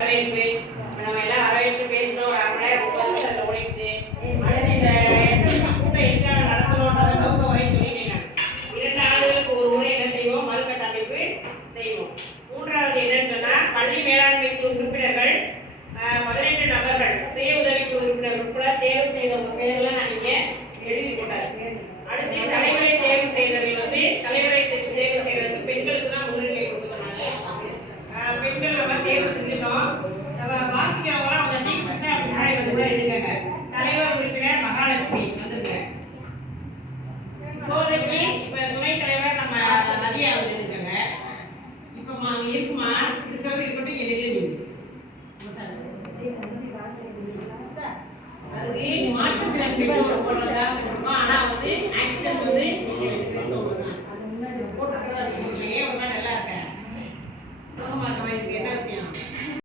வரவேற்பு. நம்ம எல்லாம் வரவேற்று பேசணும். ஒரு 1/2 மணி நேரம் 30 நிமிஷம் அதில் ஓடிடுச்சு. அடுத்து இந்த எஸ்எஸ்சி கூட்டம் எதுக்காக நடத்தணும்ன்றத நோக்க வரை சொல்லிட்டேன் நான். 2 ஆண்டுகளுக்கு ஒரு முறை என்ன செய்வோம்? மறுகட்டமைப்பு செய்வோம். 3வது என்னன்னு சொன்னா, பள்ளி மேலாண்மை குழு உறுப்பினர்கள் 18 நபர்கள் சுய உதவிக்குழு உறுப்பினர் உட்பட தேர்வு செய்தவங்க பேரெல்லாம் நான் நீங்க எழுதி போட்டாச்சு. அடுத்து தலைவரை தேர்வு செய்தவர்கள் தலைவரை தேர்வு செய்வதற்கு பெண்களுக்கு தான் முன்னுரிமை கொடுக்கணும்னால பெண்கள் நம்ம தேர்வு செஞ்சுட்டோம். நம்ம வாசிக்கிறவங்களாம் அவங்க டீ ஃபர்ஸ்ட் அப்படி முன்னாடி வந்து கூட இருக்காங்க. தலைவர் உறுப்பினர் மகாலட்சுமி வந்துருங்க. இப்போதைக்கு இப்ப துணைத் தலைவர் நம்ம நதியா வந்து இருக்காங்க. இப்ப அங்க இருக்கும்